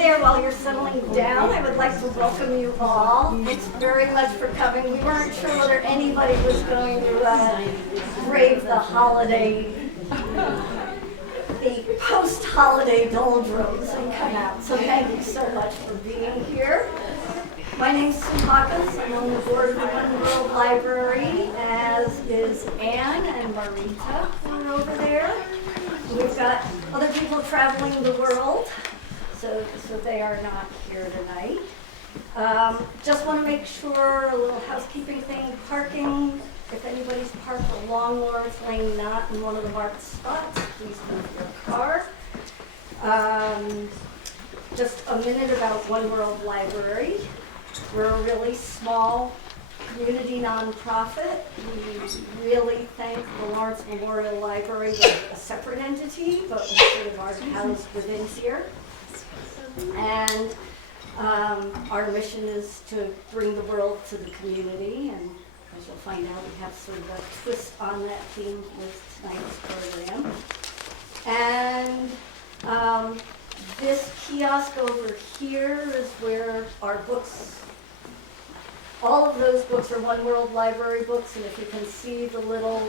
there while you're settling down. I would like to welcome you all. Thanks very much for coming. We weren't sure whether anybody was going to brave the holiday, the post-holiday doldrums and come out. So thank you so much for being here. My name's Sue Hawkins. I'm on the board of the One World Library, as is Anne and Marita, who are over there. We've got other people traveling the world, so they are not here tonight. Just want to make sure, a little housekeeping thing, parking. If anybody's parked along Lawrence Lane, not in one of the marked spots, please move your car. Just a minute about One World Library. We're a really small community nonprofit. We really thank the Lawrence Memorial Library. We're a separate entity, but we sort of are housed within here. And our mission is to bring the world to the community, and as you'll find out, we have sort of a twist on that theme with tonight's program. And this kiosk over here is where our books, all of those books are One World Library books, and if you can see the little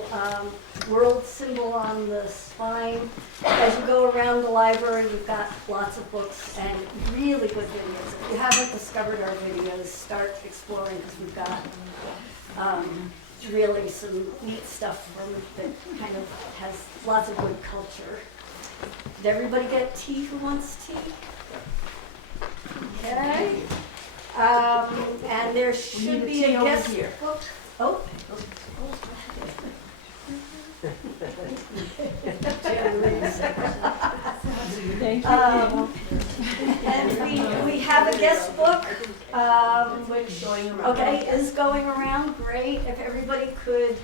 world symbol on the spine, as you go around the library, we've got lots of books and really good videos. If you haven't discovered our videos, start exploring, because we've got really some neat stuff that kind of has lots of good culture. Did everybody get tea? Who wants tea? Okay. And there should be a guest book. Oh. Thank you. And we have a guest book, which is going around. Great. If everybody could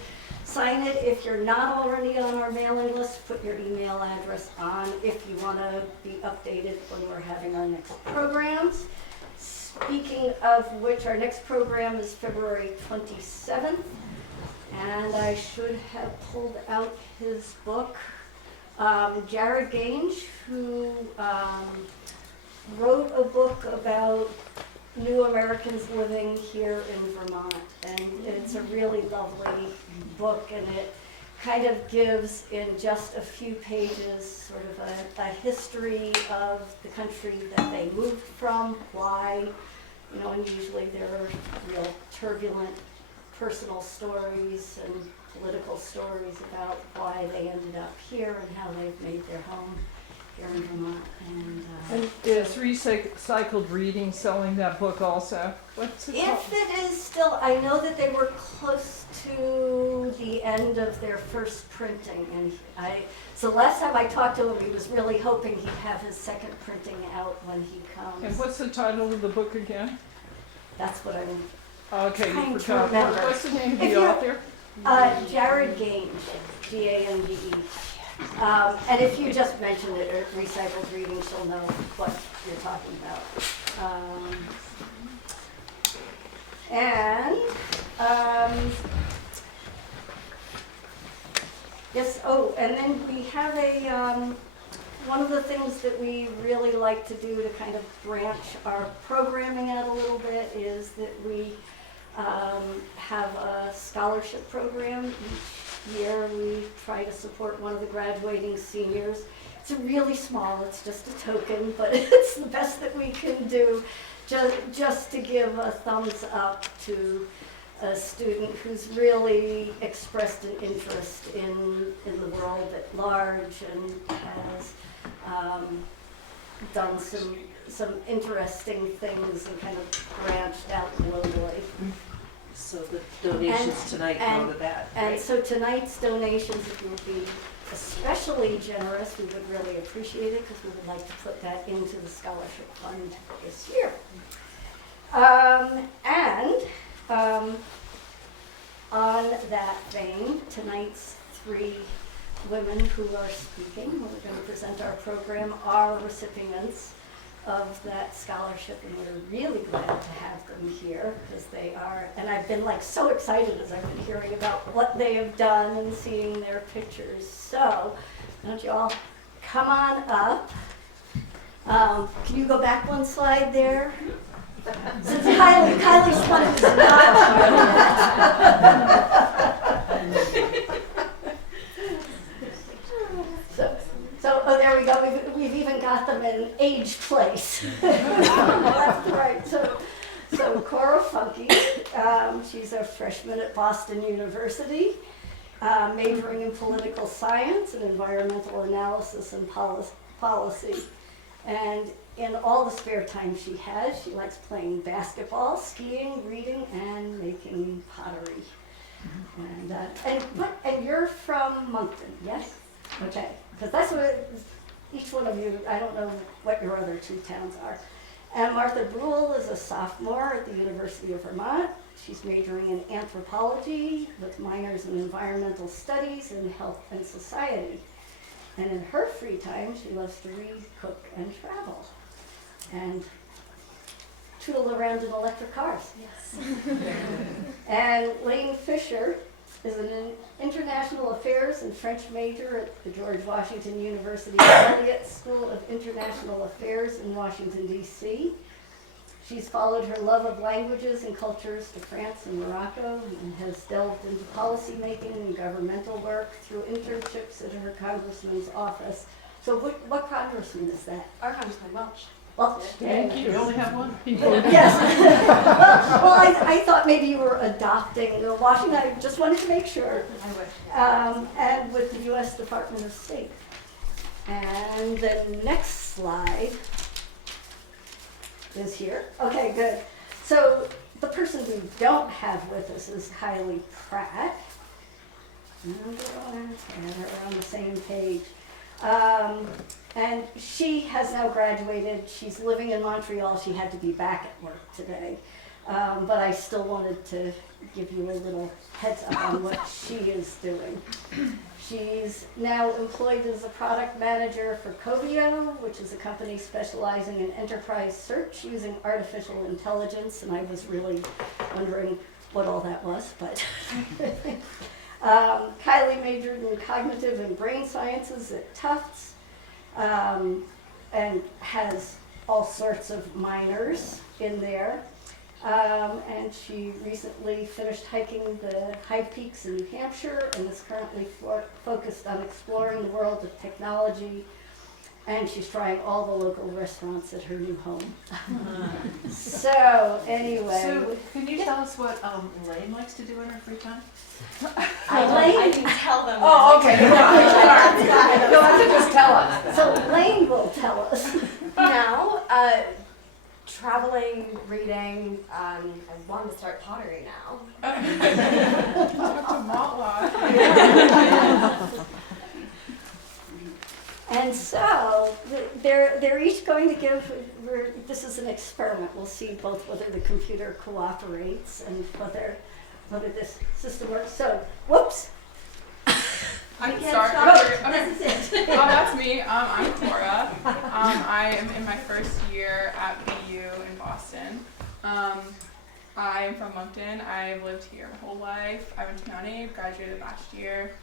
sign it. If you're not already on our mailing list, put your email address on if you want to be updated when we're having our next programs. Speaking of which, our next program is February 27th, and I should have pulled out his book. Jared Gange, who wrote a book about new Americans living here in Vermont, and it's a really lovely book, and it kind of gives in just a few pages sort of a history of the country that they moved from, why, you know, and usually there are real turbulent personal stories and political stories about why they ended up here and how they've made their home here in Vermont. And is Recycled Reading selling that book also? What's it called? If it is still, I know that they were close to the end of their first printing, and so last time I talked to him, he was really hoping he'd have his second printing out when he comes. And what's the title of the book again? That's what I'm Okay, trying you to forgot. remember. What's the name of If the you're- author? Jared Gange, G-A-N-G-E. And if you just mention it, or Recycled Reading, she'll know what you're talking about. Yes, oh, and then we have one of the things that we really like to do to kind of branch our programming out a little bit is that we have a scholarship program. Each year we try to support one of the graduating seniors. It's really small, it's just a token, but it's the best that we can do just to give a thumbs up to a student who's really expressed an interest in the world at large and has done some interesting things and kind of branched out globally. So the donations tonight go to that, And right? so tonight's donations, if you would be especially generous, we would really appreciate it because we would like to put that into the scholarship fund this year. On that vein, tonight's three women who are speaking, who are going to present our program, are recipients of that scholarship, and we're really glad to have them here because they are, and I've been like so excited as I've been hearing about what they have done and seeing their pictures. So, don't you all come on up. Can you go back one slide there? Since Kylie's one is not So, oh, there we go. We've even got them in age place. Left to right. So Cora Funky, she's a freshman at Boston University, majoring in political science and environmental analysis and policy. And in all the spare time she has, she likes playing basketball, skiing, reading, and making pottery. And you're from Moncton, yes? Okay, because that's what each one of you, I don't know what your other two towns are. And Martha Brule is a sophomore at the University of Vermont. She's majoring in anthropology with minors in environmental studies and health and society. And in her free time, she loves to read, cook, and travel. And tootle around in electric cars. Yes. And Lane Fisher is an international affairs and French major at the George Washington University Elliott School of International Affairs in Washington, D.C. She's followed her love of languages and cultures to France and Morocco and has delved into policy making and governmental work through internships at her congressman's office. So what congressman is that? Our Congressman Welch. Welch. Thank you. We only have one. Yes. well, I thought maybe you were adopting Washington. I just wanted to make sure. I wish. And with the U.S. Department of State. And the next slide is here. Okay, good. So the person we don't have with us is Kylie Pratt. And we're on the same page. And she has now graduated. She's living in Montreal. She had to be back at work today. But I still wanted to give you a little heads up on what she is doing. She's now employed as a product manager for Covio, which is a company specializing in enterprise search using artificial intelligence. And I was really wondering what all that was, but Kylie majored in cognitive and brain sciences at Tufts, and has all sorts of minors in there. And she recently finished hiking the high peaks in New Hampshire and is currently focused on exploring the world of technology. And she's trying all the local restaurants at her new home. So anyway. So, can you tell us what Elaine likes to do in her free time? I can tell them. Oh, okay. You'll have to just tell us. So Lane will tell us. Now, traveling, reading, I want to start pottery now. And so they're each going to give, this is an experiment. We'll see both whether the computer cooperates and whether this system works. So, whoops. I You can can't start. stop. Okay. This is it. That's me. I'm Cora. I am in my first year at BU in Boston. I am from Moncton. I've lived here my whole life. I went to Mount Abe, graduated last year.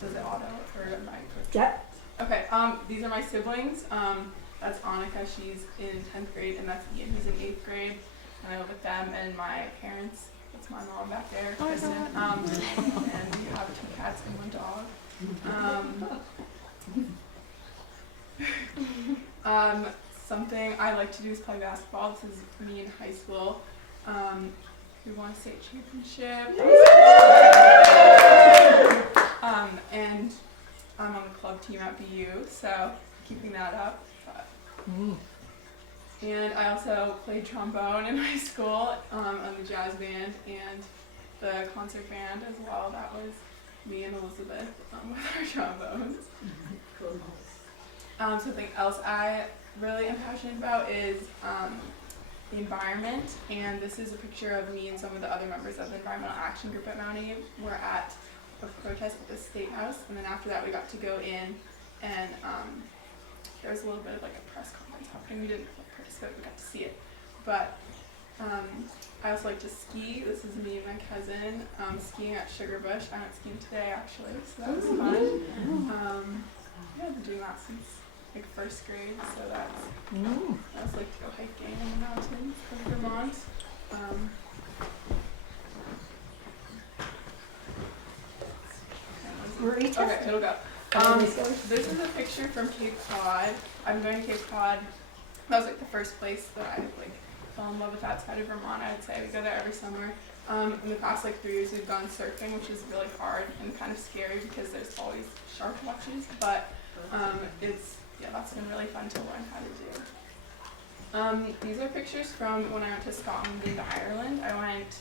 Does it auto or am I? Yep. Okay. These are my siblings. That's Annika. She's in 10th grade, and that's Ian. He's in 8th grade. And I live with them and my parents. That's my mom back there, Kristen. And we have 2 cats and 1 dog. Something I like to do is play basketball. This is me in high school. We won a state championship. And I'm on the club team at BU, so keeping that up. And I also played trombone in high school on the jazz band and the concert band as well. That was me and Elizabeth with our trombones. Something else I really am passionate about is the environment. And this is a picture of me and some of the other members of the Environmental Action Group at Mount Abe. We're at a protest at the State House, and then after that we got to go in and there was a little bit of like a press conference happening. We didn't participate, we got to see it. But I also like to ski. This is me and my cousin skiing at Sugarbush. I went skiing today actually, so that was fun. Yeah, I've been doing that since like first grade, so that's Mm. I was like to go hiking in the mountains of Vermont. Marita? Okay, it'll go. This is a picture from Cape Cod. I'm going to Cape Cod. That was like the first place that I like fell in love with outside of Vermont. I would say we go there every summer. In the past like 3 years we've gone surfing, which is really hard and kind of scary because there's always shark watches, but that's been really fun to learn how to do. These are pictures from when I went to Scotland and Ireland. I went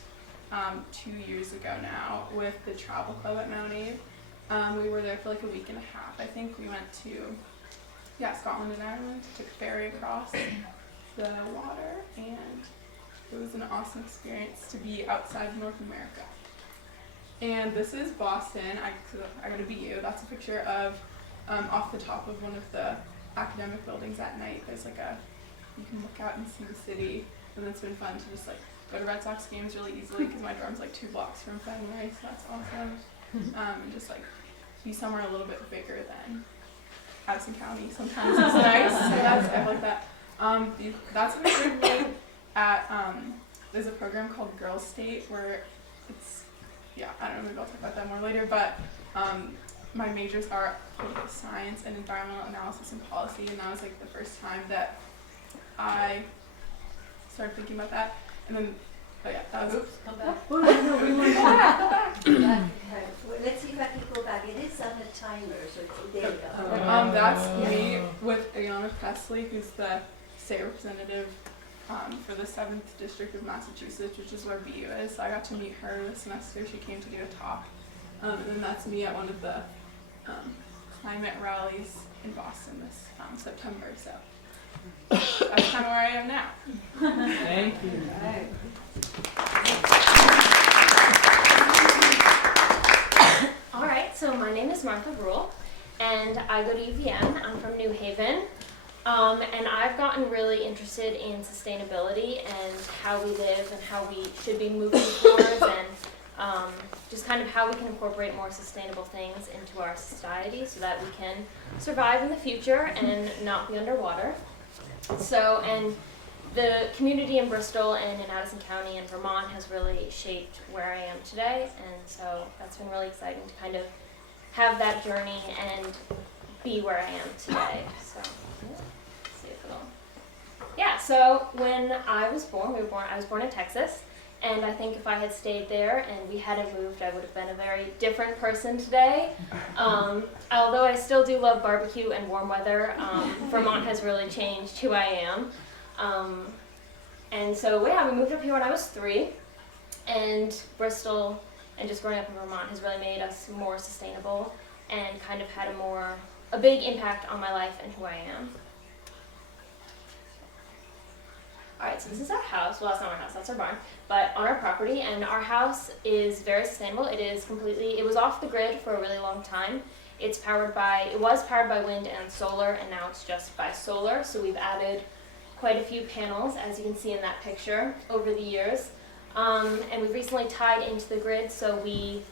2 years ago now with the travel club at Mount Abe. We were there for like a week and a half. I think we went to Scotland and Ireland, took a ferry across the water, and it was an awesome experience to be outside of North America. And this is Boston. I got to BU. That's a picture of off the top of one of the academic buildings at night. There's like you can look out and see the city, and it's been fun to just like go to Red Sox games really easily because my dorm's like 2 blocks from Fenway, so that's awesome. And just like be somewhere a little bit bigger than Addison County sometimes is nice. So I like that. That's a picture of me at there's a program called Girls State where it's I don't know, maybe I'll talk about that more later, but my majors are political science and environmental analysis and policy, and that was like the first time that I started thinking about that. And then that was Come back. Go back. Let's see if I can go back. It is on a timer, so there you go. That's me with Ayanna Presley, who's the state representative for the 7th District of Massachusetts, which is where BU is. So I got to meet her this semester. She came to do a talk. And then that's me at one of the climate rallies in Boston this September. So that's kind of where I am now. Thank you. All right, so my name is Martha Rule, and I go to UVM. I'm from New Haven, and I've gotten really interested in sustainability and how we live and how we should be moving towards, and just kind of how we can incorporate more sustainable things into our society so that we can survive in the future and not be underwater. So, and the community in Bristol and in Addison County and Vermont has really shaped where I am today, and so that's been really exciting to kind of have that journey and be where I am today. So, let's see if it'll. So when I was born, I was born in Texas, and I think if I had stayed there and we hadn't moved, I would have been a very different person today. Although I still do love barbecue and warm weather, Vermont has really changed who I am. And so we moved up here when I was 3, and Bristol and just growing up in Vermont has really made us more sustainable and kind of had a big impact on my life and who I am. Alright, so this is our house. Well, that's not our house, that's our barn, but on our property, and our house is very sustainable. It was off the grid for a really long time. It was powered by wind and solar, and now it's just by solar, so we've added quite a few panels, as you can see in that picture, over the years. And we've recently tied into the grid, so we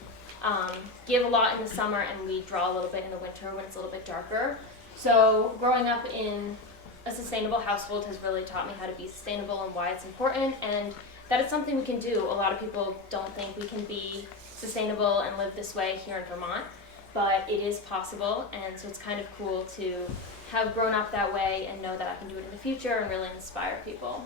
give a lot in the summer and we draw a little bit in the winter when it's a little bit darker. So growing up in a sustainable household has really taught me how to be sustainable and why it's important, and that it's something we can do. A lot of people don't think we can be sustainable and live this way here in Vermont, but it is possible, and so it's kind of cool to have grown up that way and know that I can do it in the future and really inspire people.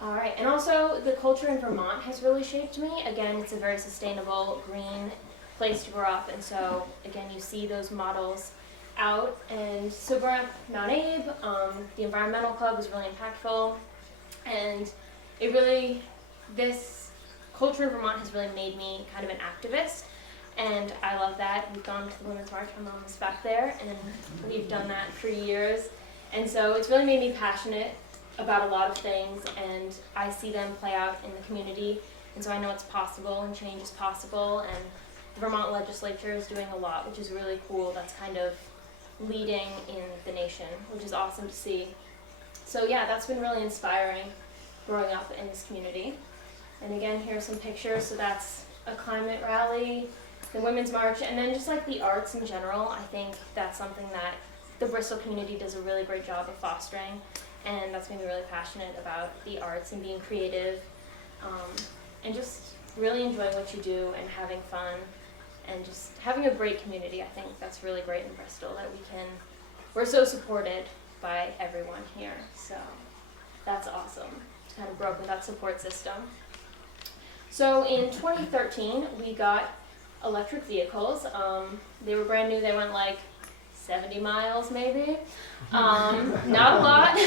All right, and also the culture in Vermont has really shaped me. Again, it's a very sustainable, green place to grow up, and so again, you see those models out. And so growing up Mount Abe, the environmental club was really impactful, and this culture in Vermont has really made me kind of an activist. And I love that. We've gone to the Women's March, my mom is back there, and we've done that for years. And so it's really made me passionate about a lot of things, and I see them play out in the community. And so I know it's possible and change is possible, and the Vermont legislature is doing a lot, which is really cool. That's kind of leading in the nation, which is awesome to see. So yeah, that's been really inspiring growing up in this community. And again, here are some pictures. So that's a climate rally, the Women's March, and then just like the arts in general. I think that's something that the Bristol community does a really great job of fostering, and that's made me really passionate about the arts and being creative, and just really enjoying what you do and having fun and just having a great community. I think that's really great in Bristol, that we're so supported by everyone here, so that's awesome to kind of grow up with that support system. So in 2013, we got electric vehicles. They were brand new. They went like 70 miles maybe. Not a lot,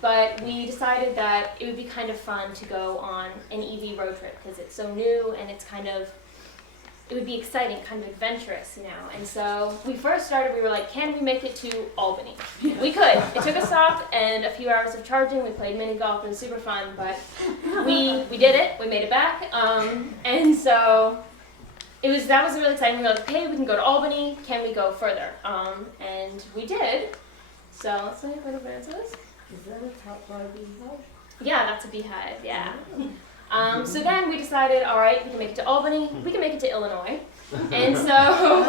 but we decided that it would be kind of fun to go on an EV road trip because it's so new and it would be exciting, kind of adventurous, you know. And so we first started, we were like, can we make it to Albany? We could. It took a stop and a few hours of charging. We played mini golf. It was super fun, but we did it. We made it back. And so that was really exciting. We were like, okay, we can go to Albany. Can we go further? And we did. So let's see what advance is. Is that a top bar beehive? Yeah, that's a beehive, yeah. So then we decided, all right, we can make it to Albany, we can make it to Illinois. And so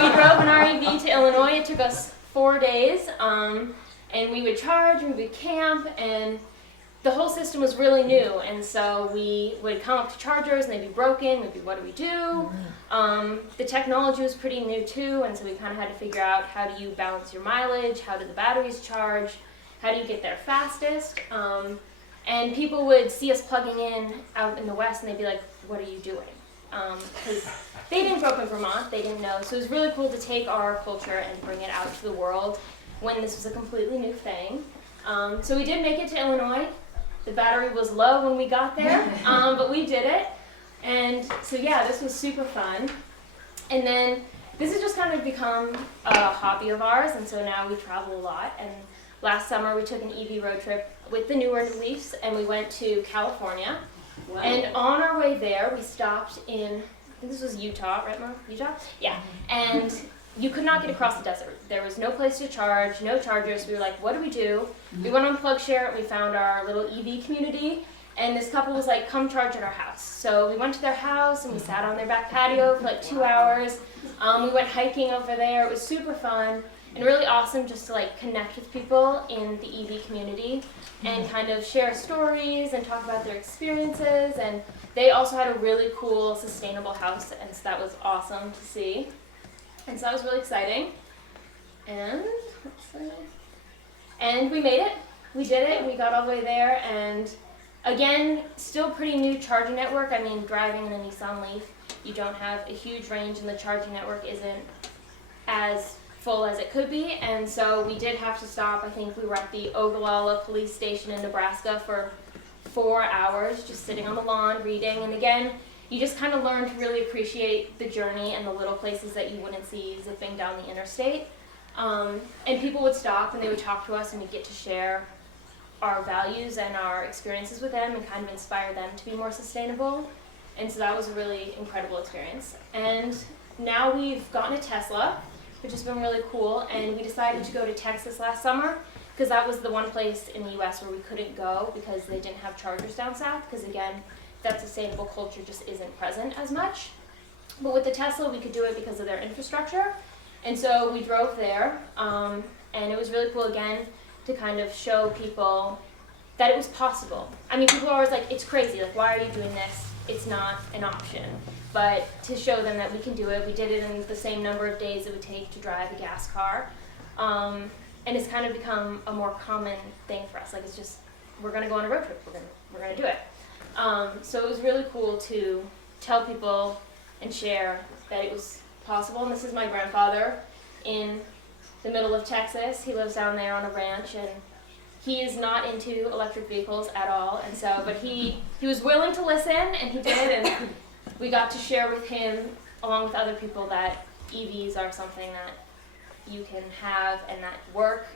we drove an REV to Illinois. It took us 4 days, and we would charge, we would camp, and the whole system was really new. And so we would come up to chargers, and they'd be broken. We'd be, what do we do? The technology was pretty new too, and so we kind of had to figure out, how do you balance your mileage? How do the batteries charge? How do you get there fastest? And people would see us plugging in out in the West, and they'd be like, what are you doing? Because they didn't grow up in Vermont, they didn't know. So it was really cool to take our culture and bring it out to the world when this was a completely new thing. So we did make it to Illinois. The battery was low when we got there, but we did it. And so yeah, this was super fun. And then this has just kind of become a hobby of ours, and so now we travel a lot. And last summer we took an EV road trip with the newer Leafs, and we went to California. Wow. And on our way there, we stopped in, I think this was Utah, right, Mom? Utah? Yeah. And you could not get across the desert. There was no place to charge, no chargers. We were like, what do we do? We went on PlugShare, and we found our little EV community, and this couple was like, come charge at our house. So we went to their house, and we sat on their back patio for like 2 hours. We went hiking over there. It was super fun and really awesome just to like connect with people in the EV community and kind of share stories and talk about their experiences. And they also had a really cool sustainable house, and so that was awesome to see. And so that was really exciting. And let's see. And we made it. We did it. We got all the way there, and again, still pretty new charging network. I mean, driving in a Nissan Leaf, you don't have a huge range, and the charging network isn't as full as it could be. And so we did have to stop. I think we were at the Ogallala police station in Nebraska for 4 hours, just sitting on the lawn reading. And again, you just kind of learn to really appreciate the journey and the little places that you wouldn't see zipping down the interstate. And people would stop and they would talk to us, and we'd get to share our values and our experiences with them and kind of inspire them to be more sustainable. And so that was a really incredible experience. And now we've gotten a Tesla, which has been really cool, and we decided to go to Texas last summer because that was the one place in the US where we couldn't go because they didn't have chargers down south, because again, that sustainable culture just isn't present as much. But with the Tesla, we could do it because of their infrastructure. And so we drove there, and it was really cool again to kind of show people that it was possible. I mean, people are always like, it's crazy, like, why are you doing this? It's not an option. But to show them that we can do it, we did it in the same number of days it would take to drive a gas car. And it's kind of become a more common thing for us. Like, it's just, we're gonna go on a road trip, we're gonna do it. So it was really cool to tell people and share that it was possible. And this is my grandfather in the middle of Texas. He lives down there on a ranch, and he is not into electric vehicles at all. And so, but he was willing to listen, and he did, and we got to share with him, along with other people, that EVs are something that you can have and that work.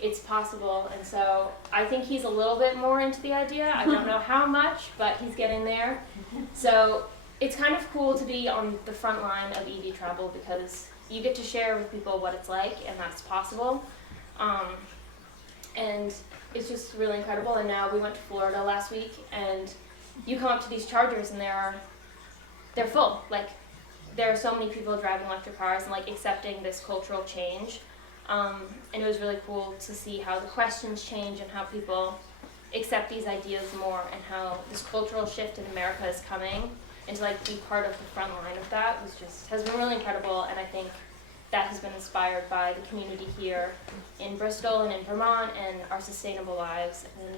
It's possible, and so I think he's a little bit more into the idea. I don't know how much, but he's getting there. So it's kind of cool to be on the front line of EV travel because you get to share with people what it's like, and that's possible. And it's just really incredible. And now we went to Florida last week, and you come up to these chargers and they're full. Like, there are so many people driving electric cars and like accepting this cultural change. And it was really cool to see how the questions change and how people accept these ideas more, and how this cultural shift in America is coming, and to like be part of the front line of that has been really incredible. And I think that has been inspired by the community here in Bristol and in Vermont and our sustainable lives. And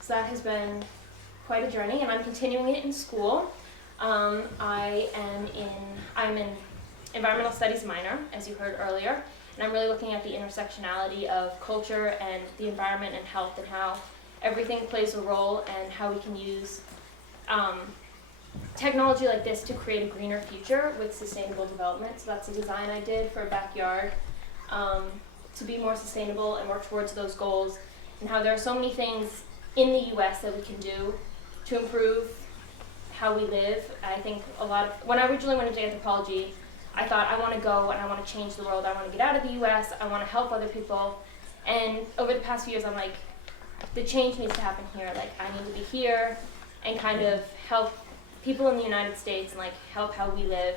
so that has been quite a journey, and I'm continuing it in school. I'm an environmental studies minor, as you heard earlier, and I'm really looking at the intersectionality of culture and the environment and health, and how everything plays a role, and how we can use technology like this to create a greener future with sustainable development. So that's a design I did for a backyard to be more sustainable and work towards those goals, and how there are so many things in the US that we can do to improve how we live. I think when I originally went into anthropology, I thought I want to go and I want to change the world. I want to get out of the US. I want to help other people. And over the past few years, I'm like, the change needs to happen here. Like, I need to be here and kind of help people in the United States and like help how we live.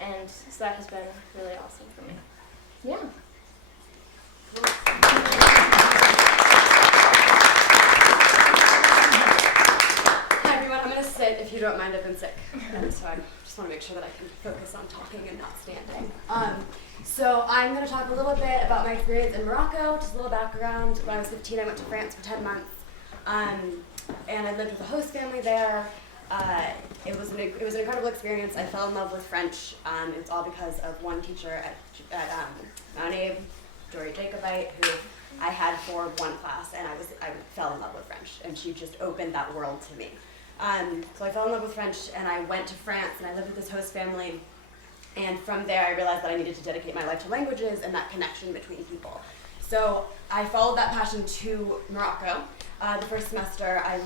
And so that has been really awesome for me. Yeah. Hi everyone, I'm going to sit if you don't mind. I've been sick, and so I just want to make sure that I can focus on talking and not standing. So I'm going to talk a little bit about my experience in Morocco, just a little background. When I was 15, I went to France for 10 months, and I lived with a host family there. It was an incredible experience. I fell in love with French. It was all because of one teacher at Mount Abe, Dory Jacobite, who I had for one class, and I fell in love with French, and she just opened that world to me. So I fell in love with French, and I went to France, and I lived with this host family. And from there, I realized that I needed to dedicate my life to languages and that connection between people. So I followed that passion to Morocco. The first semester I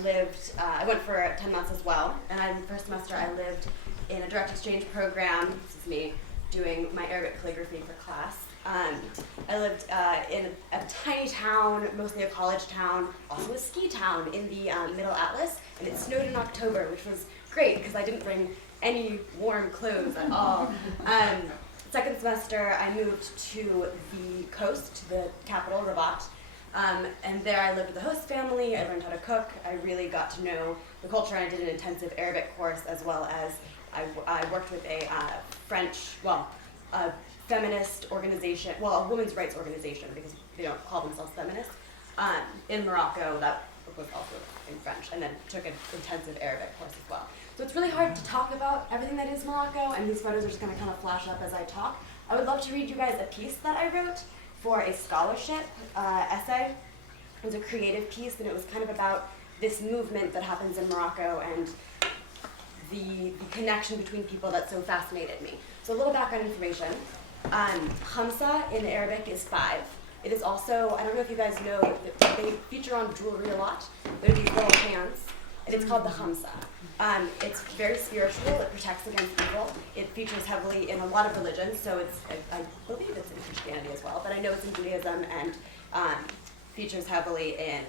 went for 10 months as well. And the first semester I lived in a direct exchange program. This is me doing my Arabic calligraphy for class. I lived in a tiny town, mostly a college town, also a ski town in the Middle Atlas. And it snowed in October, which was great because I didn't bring any warm clothes at all. Second semester, I moved to the coast, to the capital, Rabat, and there I lived with the host family. I learned how to cook. I really got to know the culture, and I did an intensive Arabic course, as well as I worked with a feminist organization, a women's rights organization, because they don't call themselves feminists, in Morocco. That was also in French, and then took an intensive Arabic course as well. So it's really hard to talk about everything that is Morocco, and these photos are just going to kind of flash up as I talk. I would love to read you guys a piece that I wrote for a scholarship essay. It was a creative piece, and it was kind of about this movement that happens in Morocco and the connection between people that so fascinated me. So a little background information. Khamsa in Arabic is 5. It is also, I don't know if you guys know, that they feature on jewelry a lot. They're these little hands, and it's called the Khamsa. It's very spiritual. It protects against evil. It features heavily in a lot of religions, so I believe it's in Christianity as well, but I know it's in Judaism and features heavily in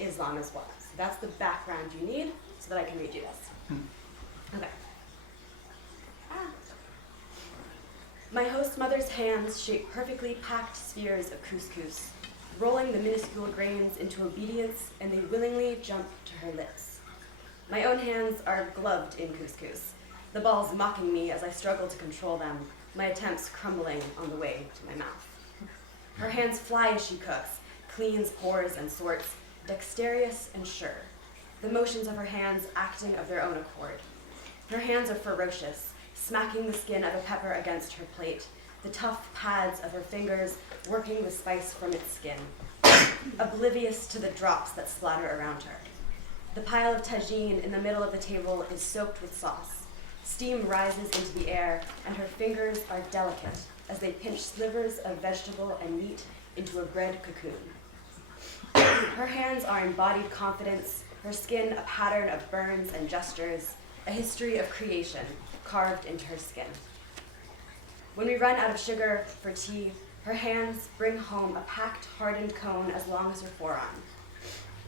Islam as well. So that's the background you need so that I can read you this. Okay. My host mother's hands shape perfectly packed spheres of couscous, rolling the minuscule grains into obedience, and they willingly jump to her lips. My own hands are gloved in couscous, the balls mocking me as I struggle to control them, my attempts crumbling on the way to my mouth. Her hands fly as she cooks, cleans, pours, and sorts, dexterous and sure, the motions of her hands acting of their own accord. Her hands are ferocious, smacking the skin of a pepper against her plate, the tough pads of her fingers working the spice from its skin, oblivious to the drops that splatter around her. The pile of tagine in the middle of the table is soaked with sauce. Steam rises into the air, and her fingers are delicate as they pinch slivers of vegetable and meat into a bread cocoon. Her hands are embodied confidence, her skin a pattern of burns and gestures, a history of creation carved into her skin. When we run out of sugar for tea, her hands bring home a packed, hardened cone as long as her forearm.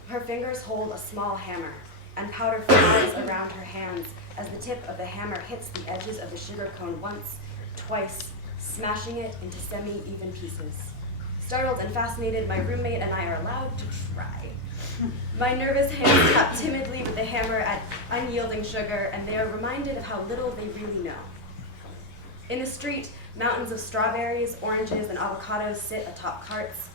Her fingers hold a small hammer, and powder flies around her hands as the tip of the hammer hits the edges of the sugar cone once, twice, smashing it into semi-even pieces. Startled and fascinated, my roommate and I are allowed to try. My nervous hands tap timidly with the hammer at unyielding sugar, and they are reminded of how little they really know. In the street, mountains of strawberries, oranges, and avocados sit atop carts.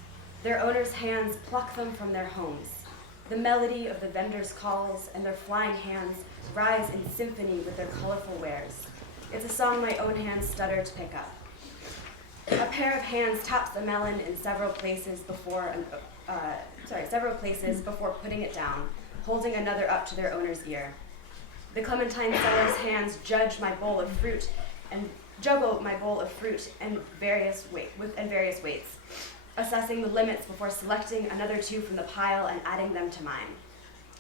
Their owners' hands pluck them from their homes. The melody of the vendors' calls and their flying hands rise in symphony with their colorful wares. It's a song my own hands stutter to pick up. A pair of hands taps a melon in several places before putting it down, holding another up to their owner's ear. The clementine seller's hands juggle my bowl of fruit and various weights, assessing the limits before selecting another two from the pile and adding them to mine.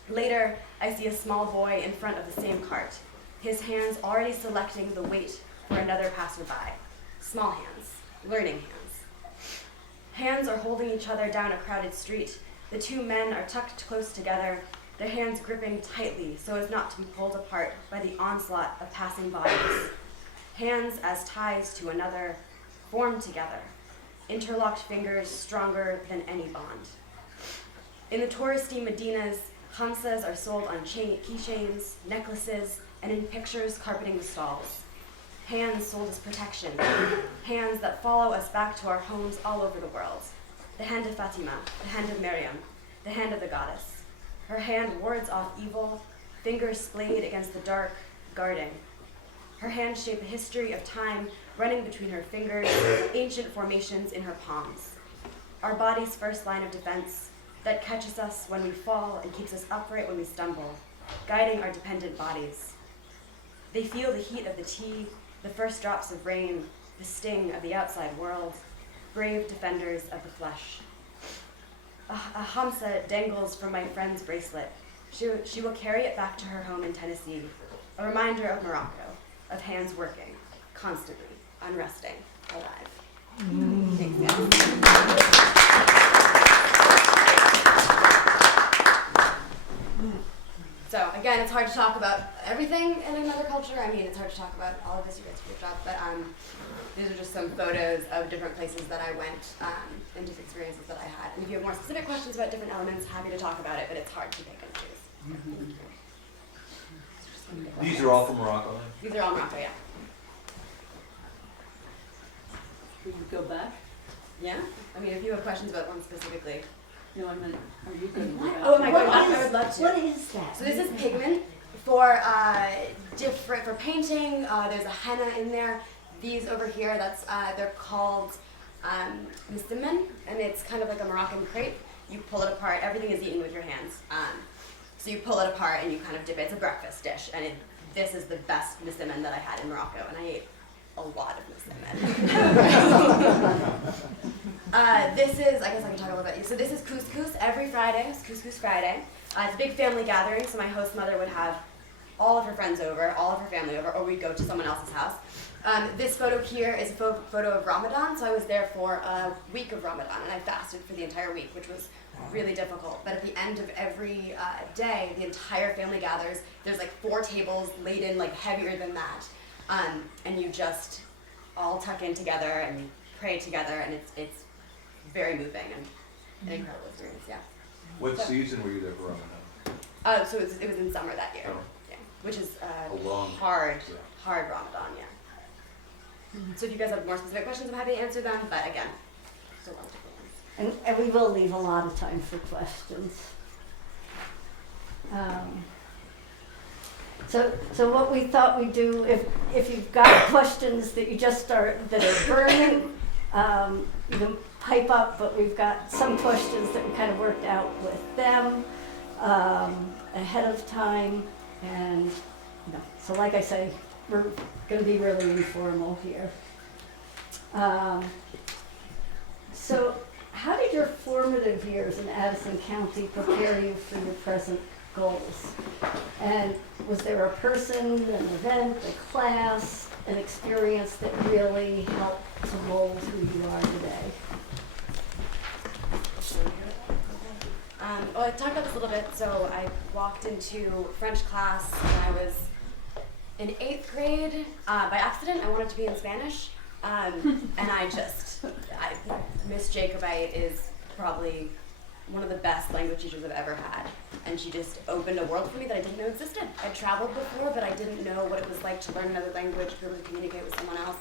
Later, I see a small boy in front of the same cart, his hands already selecting the weight for another passerby. Small hands, learning hands. Hands are holding each other down a crowded street. The two men are tucked close together, their hands gripping tightly so as not to be pulled apart by the onslaught of passing bodies. Hands as ties to another, formed together, interlocked fingers stronger than any bond. In the touristy Medinas, khamsas are sold on keychains, necklaces, and in pictures carpeting the stalls. Hands sold as protection, hands that follow us back to our homes all over the world. The hand of Fatima, the hand of Miriam, the hand of the goddess. Her hand wards off evil, fingers splayed against the dark, guarding. Her hands shape a history of time running between her fingers, ancient formations in her palms. Our body's first line of defense that catches us when we fall and keeps us upright when we stumble, guiding our dependent bodies. They feel the heat of the tea, the first drops of rain, the sting of the outside world, brave defenders of the flesh. A hamsa dangles from my friend's bracelet. She will carry it back to her home in Tennessee, a reminder of Morocco, of hands working, constantly, unresting, alive. Thanks, guys. So again, it's hard to talk about everything in another culture. I mean, it's hard to talk about all of this. You guys do a good job, but these are just some photos of different places that I went and just experiences that I had. And if you have more specific questions about different elements, happy to talk about it, but it's hard to pick and choose. These are all from Morocco, then? These are all Morocco, yeah. Will you go back? Yeah? I mean, if you have questions about one specifically. No, I meant, are you going to go back? Oh, am I going back? I would love to. What is that? So this is pigment for for painting. There's a henna in there. These over here, they're called misimen, and it's kind of like a Moroccan crepe. You pull it apart. Everything is eaten with your hands. So you pull it apart and you kind of dip it. It's a breakfast dish, and this is the best misimen that I had in Morocco, and I ate a lot of misimen. This is, I guess I can talk a little bit. So this is couscous every Friday. It's Couscous Friday. It's a big family gathering, so my host mother would have all of her friends over, all of her family over, or we'd go to someone else's house. This photo here is a photo of Ramadan, so I was there for a week of Ramadan, and I fasted for the entire week, which was really difficult. But at the end of every day, the entire family gathers. There's like 4 tables laid in like heavier than that, and you just all tuck in together and you pray together, and it's very moving and an incredible experience. Yeah. What season were you there for Ramadan? So it was in summer that year, Oh. yeah, which is A long, hard yeah. Ramadan, yeah. So if you guys have more specific questions, I'm happy to answer them. But again, just a lot of different ones. And we will leave a lot of time for questions. So what we thought we'd do, if you've got questions that that are burning, you can pipe up, but we've got some questions that we kind of worked out with them ahead of time, and so like I say, we're going to be really informal here. So how did your formative years in Addison County prepare you for your present goals? And was there a person, an event, a class, an experience that really helped to mold who you are today? Well, I talked about this a little bit. So I walked into French class when I was in 8th grade by accident. I wanted to be in Spanish, and I Miss Jacobite is probably one of the best language teachers I've ever had. And she just opened a world for me that I didn't know existed. I'd traveled before, but I didn't know what it was like to learn another language, to be able to communicate with someone else.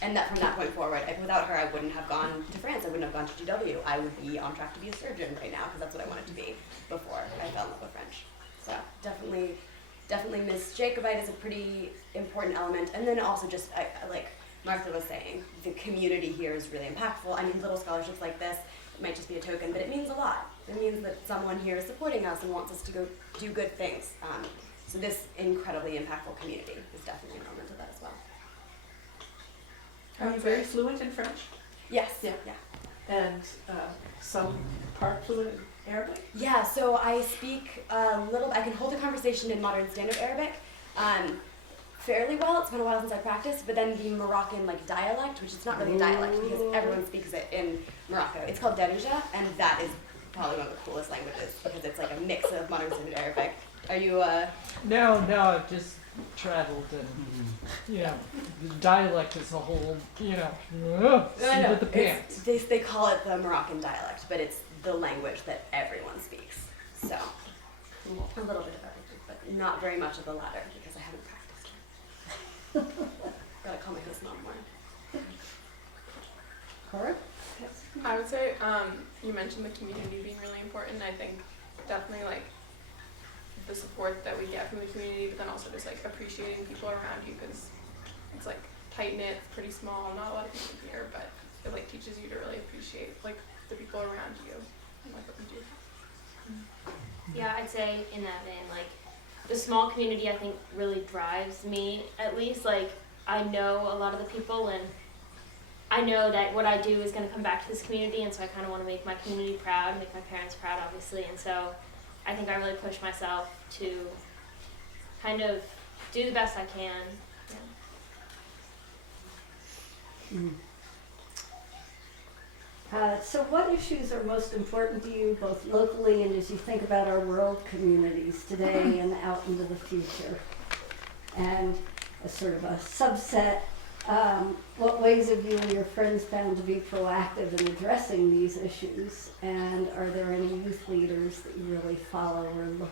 And that from that point forward, without her, I wouldn't have gone to France. I wouldn't have gone to GW. I would be on track to be a surgeon right now because that's what I wanted to be before I fell in love with French. So definitely Miss Jacobite is a pretty important element. And then also just, like Martha was saying, the community here is really impactful. I mean, little scholarships like this, it might just be a token, but it means a lot. It means that someone here is supporting us and wants us to go do good things. So this incredibly impactful community is definitely an element of that as well. Are you very fluent in French? Yes. Yeah. And some part fluent in Arabic? Yeah, so I speak a little, I can hold a conversation in modern standard Arabic fairly well. It's been a while since I practiced, but then the Moroccan dialect, which is not really a dialect because everyone speaks it in Morocco. It's called Darija, and that is probably one of the coolest languages because it's like a mix of modern standard Arabic. Are you No, I've just traveled and, the dialect is a whole, seat of the pants. They call it the Moroccan dialect, but it's the language that everyone speaks. So, a little bit of everything, but not very much of the latter because I haven't practiced. Gotta call my host mom more. Cora? I would say you mentioned the community being really important. I think definitely the support that we get from the community, but then also just appreciating people around you because it's tight knit, pretty small, not a lot of people here, but it teaches you to really appreciate the people around you and what you do. Yeah, I'd say in that vein, the small community I think really drives me, at least. I know a lot of the people and I know that what I do is going to come back to this community, and so I kind of want to make my community proud, make my parents proud, obviously, and so I think I really push myself to kind of do the best I can. So what issues are most important to you, both locally and as you think about our world communities today and out into the future? And as sort of a subset, what ways have you and your friends found to be proactive in addressing these issues? And are there any youth leaders that you really follow or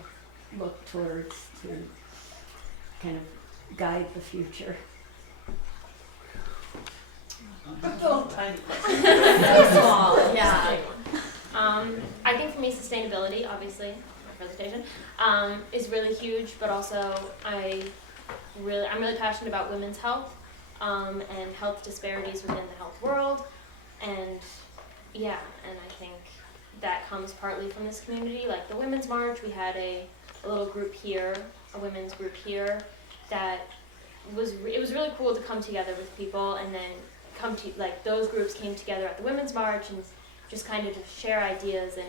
look towards to kind of guide the future? Tiny question. So small, yeah. I think for me, sustainability, obviously, my presentation, is really huge, but also I'm really passionate about women's health and health disparities within the health world, and I think that comes partly from this community. Like the Women's March, we had a little group here, a women's group here, that it was really cool to come together with people, and then those groups came together at the Women's March and just kind of just share ideas and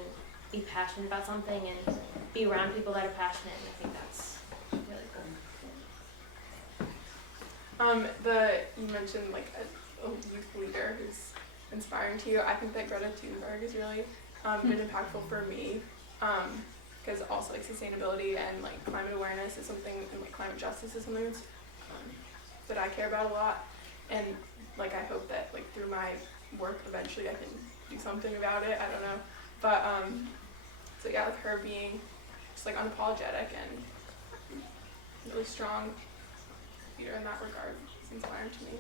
be passionate about something and be around people that are passionate, and I think that's really cool. You mentioned a youth leader who's inspiring to you. I think that Greta Thunberg is really been impactful for me because also sustainability and climate awareness is something, and climate justice is something that's, that I care about a lot, and I hope that through my work eventually I can do something about it. I don't know, but so yeah, with her being just unapologetic and really strong leader in that regard is inspiring to me.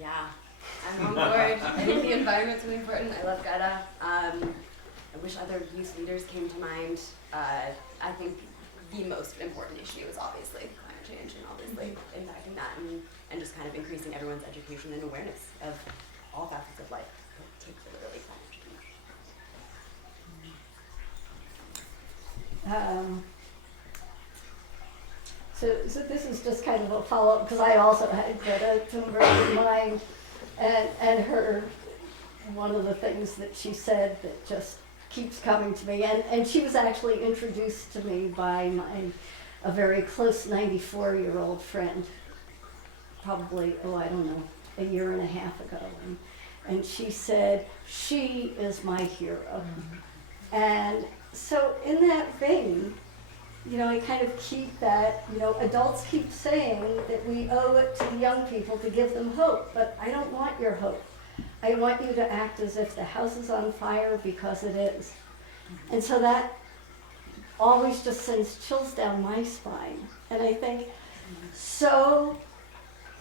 Yeah, I'm on board. I think the environment's really important. I love Greta. I wish other youth leaders came to mind. I think the most important issue is obviously climate change and obviously impacting that and just kind of increasing everyone's education and awareness of all facets of life, particularly climate change. So this is just kind of a follow-up because I also had Greta Thunberg in mind, and her, one of the things that she said that just keeps coming to me, and she was actually introduced to me by a very close 94-year-old friend, probably, I don't know, a year and a half ago, and she said, she is my hero. And so in that vein, I kind of keep that, adults keep saying that we owe it to the young people to give them hope, but I don't want your hope. I want you to act as if the house is on fire because it is. And so that always just sends chills down my spine. And I think, so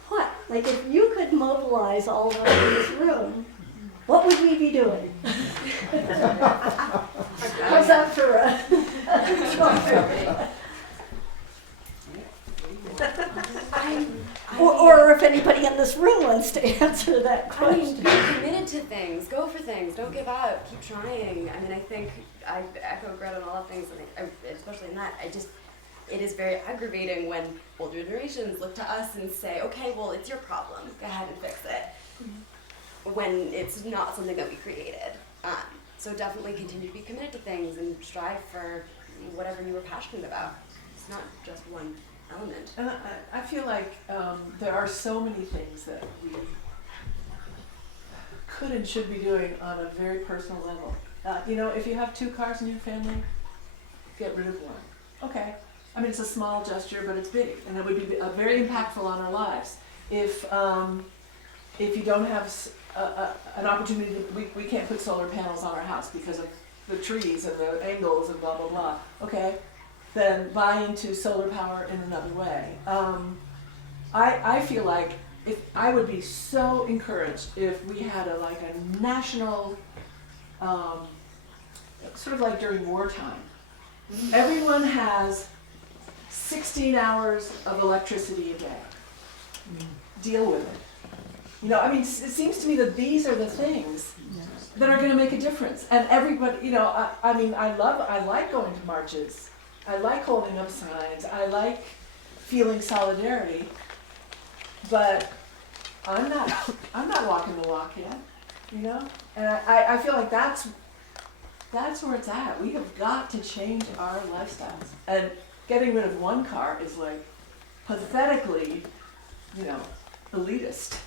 what? Like if you could mobilize all of us in this room, what would we be doing? How's that for a or if anybody in this room wants to answer that I mean, question. be committed to things. Go for things. Don't give up. Keep trying. I mean, I think I echo Greta on a lot of things, and especially in that, it is very aggravating when older generations look to us and say, okay, well, it's your problem. Go ahead and fix it. When it's not something that we created. So definitely continue to be committed to things and strive for whatever you were passionate about. It's not just one element. And I feel like there are so many things that we could and should be doing on a very personal level. You know, if you have 2 cars in your family, get rid of one. Okay. I mean, it's a small gesture, but it's big, and it would be very impactful on our lives. If you don't have an opportunity, we can't put solar panels on our house because of the trees and the angles and blah, blah, blah. Okay. Then buy into solar power in another way. I feel like if I would be so encouraged if we had a national, sort of like during wartime. Everyone has 16 hours of electricity a day. Deal with it. You know, I mean, it seems to me that these are the things that are going to make a difference. And everybody, you know, I mean, I like going to marches. I like holding up signs. I like feeling solidarity, but I'm not walking the walk yet, you know. And I feel like that's where it's at. We have got to change our lifestyles. And getting rid of one car is like pathetically, you know, elitist.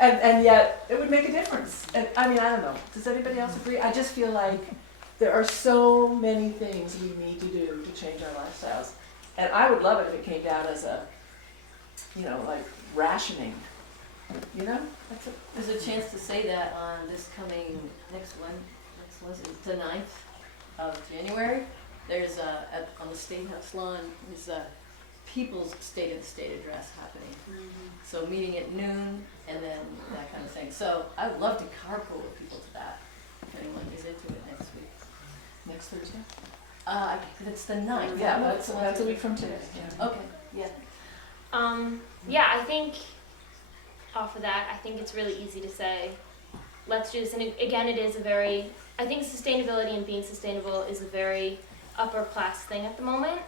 and yet it would make a difference. And I mean, I don't know. Does anybody else agree? I just feel like there are so many things we need to do to change our lifestyles. And I would love it if it came down as a, you know, like rationing. You know? There's a chance to say that on this coming next Wednesday, the 9th of January. There's on the State House lawn is a People's State of the State address happening. So meeting at noon and then that kind of thing. So I would love to carpool with people to that. If anyone is into it next week. Next Thursday? It's the 9th. Yeah, that's a week from today. Yeah. Okay, yeah. Yeah, I think off of that, I think it's really easy to say, let's do this. And again, it is I think sustainability and being sustainable is a very upper class thing at the moment.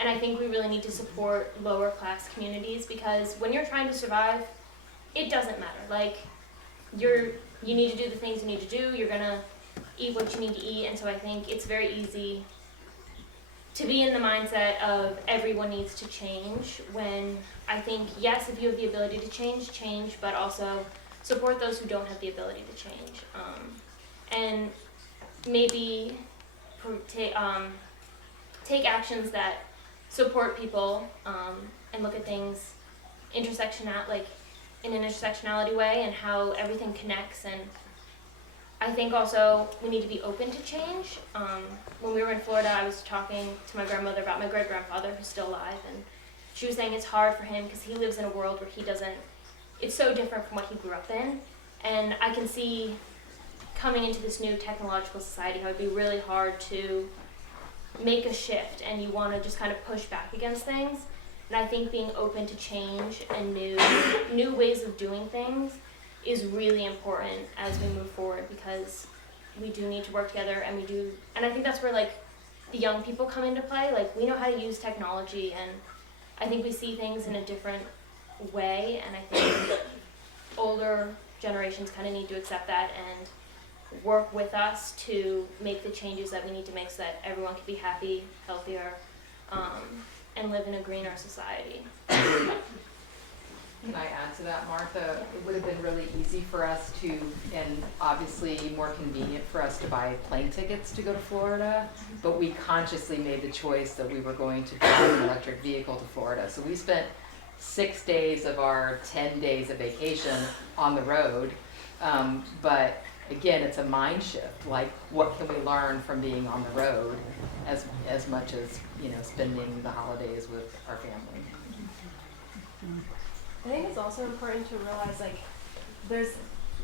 And I think we really need to support lower class communities because when you're trying to survive, it doesn't matter. Like, you need to do the things you need to do. You're gonna eat what you need to eat. And so I think it's very easy to be in the mindset of everyone needs to change when I think, yes, if you have the ability to change, but also support those who don't have the ability to change. And maybe take actions that support people and look at things in an intersectionality way and how everything connects. And I think also we need to be open to change. When we were in Florida, I was talking to my grandmother about my great-grandfather who's still alive, and she was saying it's hard for him because he lives in a world where it's so different from what he grew up in. And I can see coming into this new technological society how it'd be really hard to make a shift and you want to just kind of push back against things. And I think being open to change and new ways of doing things is really important as we move forward because we do need to work together and I think that's where like the young people come into play. Like we know how to use technology and I think we see things in a different way, and I think older generations kind of need to accept that and work with us to make the changes that we need to make so that everyone can be happy, healthier, and live in a greener society. Can I add to that, Martha? It would have been really easy for us to, and obviously more convenient for us to buy plane tickets to go to Florida, but we consciously made the choice that we were going to drive an electric vehicle to Florida. So we spent 6 days of our 10 days of vacation on the road, But again, it's a mind shift. Like, what can we learn from being on the road as much as, you know, spending the holidays with our family? I think it's also important to realize, like, there's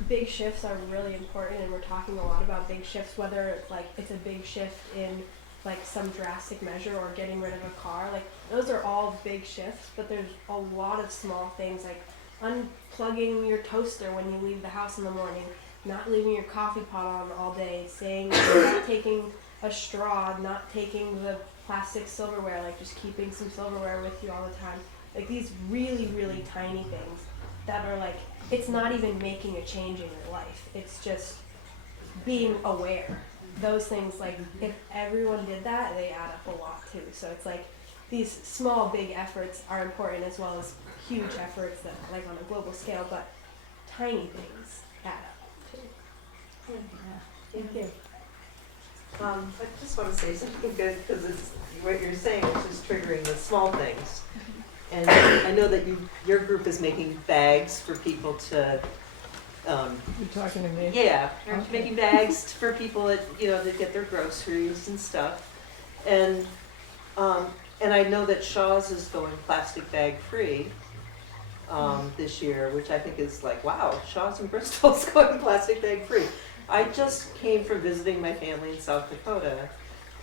big shifts are really important, and we're talking a lot about big shifts, whether like it's a big shift in like some drastic measure or getting rid of a car. Like, those are all big shifts, but there's a lot of small things, like unplugging your toaster when you leave the house in the morning, not leaving your coffee pot on all day, saying not taking a straw, not taking the plastic silverware, like just keeping some silverware with you all the time. Like, these really, really tiny things that are like, it's not even making a change in your life. It's just being aware. Those things, like, if everyone did that, they add up a lot too. So it's like these small, big efforts are important, as well as huge efforts that, like, on a global scale, but tiny things add up too. Thank you. I just want to say something good, because it's what you're saying is just triggering the small things. And I know that your group is making bags for people to. You're talking to me? Yeah, you're Okay. making bags for people that, you know, that get their groceries and stuff. And I know that Shaw's is going plastic bag free this year, which I think is like, wow, Shaw's in Bristol's going plastic bag free. I just came from visiting my family in South Dakota,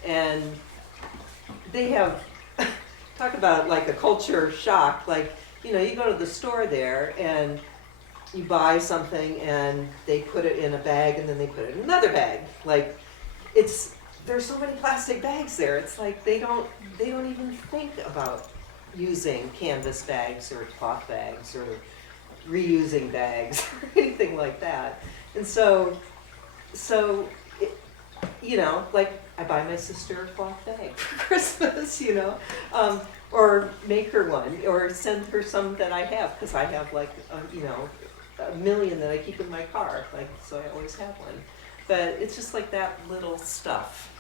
and they have, talk about like a culture shock. Like, you know, you go to the store there and you buy something and they put it in a bag and then they put it in another bag. Like, there's so many plastic bags there. It's like they don't even think about using canvas bags or cloth bags or reusing bags or anything like that. And so it, you know, like, I buy my sister a cloth bag for Christmas, you know, or make her one, or send her some that I have, because I have like, you know, a million that I keep in my car, like, so I always have one. But it's just like that little stuff,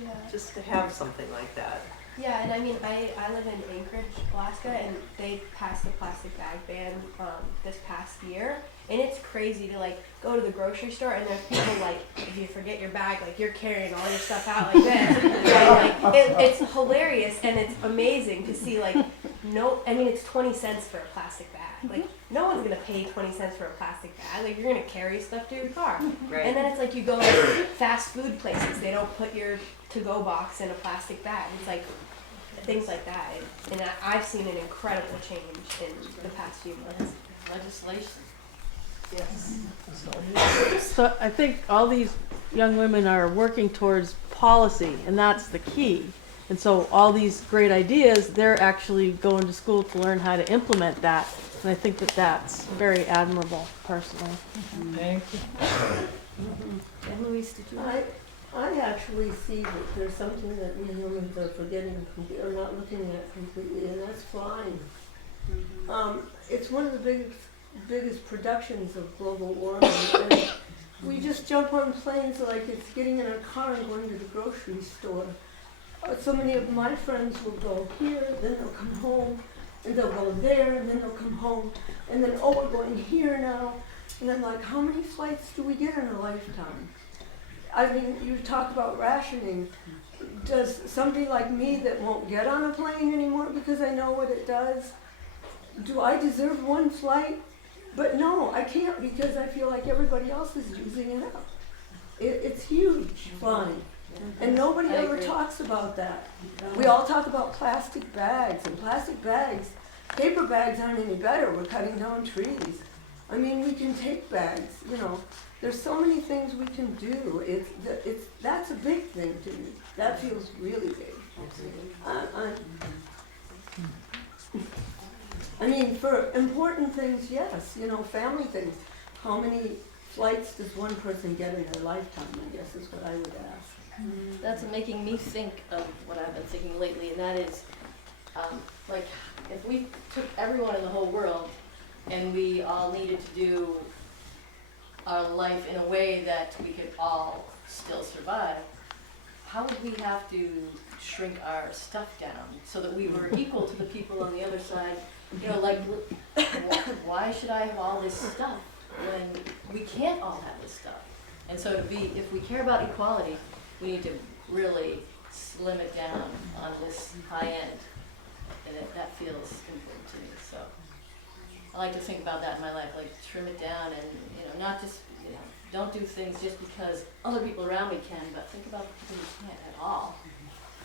Yeah. just to have something like that. Yeah, and I mean, I live in Anchorage, Alaska, and they passed the plastic bag ban this past year, and it's crazy to like go to the grocery store and there's people like, if you forget your bag, like you're carrying all your stuff out like this. And, like, it's hilarious, and it's amazing to see like, I mean, it's 20 cents for a plastic bag. Like, no one's gonna pay 20 cents for a plastic bag. Like, you're gonna carry stuff to your car. Right. And then it's like you go to fast food places, they don't put your to-go box in a plastic bag. It's like things like that. And I've seen an incredible change in the past few months. Legislation. Yes. So I think all these young women are working towards policy, and that's the key. And so all these great ideas, they're actually going to school to learn how to implement that. And I think that that's very admirable, personally. Thank you. And Louise, did you? I actually see that there's something that we humans are forgetting or not looking at completely, and that's flying. It's one of the biggest productions of global warming. And we just jump on planes like it's getting in a car and going to the grocery store. So many of my friends will go here, then they'll come home, and they'll go there, and then they'll come home, and then, oh, we're going here now. And I'm like, how many flights do we get in a lifetime? I mean, you talk about rationing. Does somebody like me that won't get on a plane anymore because I know what it does, do I deserve one flight? But no, I can't, because I feel like everybody else is using it up. It's huge, flying. And nobody ever talks about that. We all talk about plastic bags, and plastic bags, paper bags aren't any better. We're cutting down trees. I mean, we can take bags, you know. There's so many things we can do. That's a big thing to me. That feels really big. I mean, for important things, yes, you know, family things. How many flights does one person get in their lifetime, I guess is what I would ask. That's making me think of what I've been thinking lately, and that is, like, if we took everyone in the whole world and we all needed to do our life in a way that we could all still survive, how would we have to shrink our stuff down so that we were equal to the people on the other side? You know, like, why should I have all this stuff? when we can't all have this stuff. And so if we care about equality, we need to really slim it down on this high end. And that feels important to me, so. I like to think about that in my life, like trim it down and, not just, don't do things just because other people around me can, but think about the people who can't at all.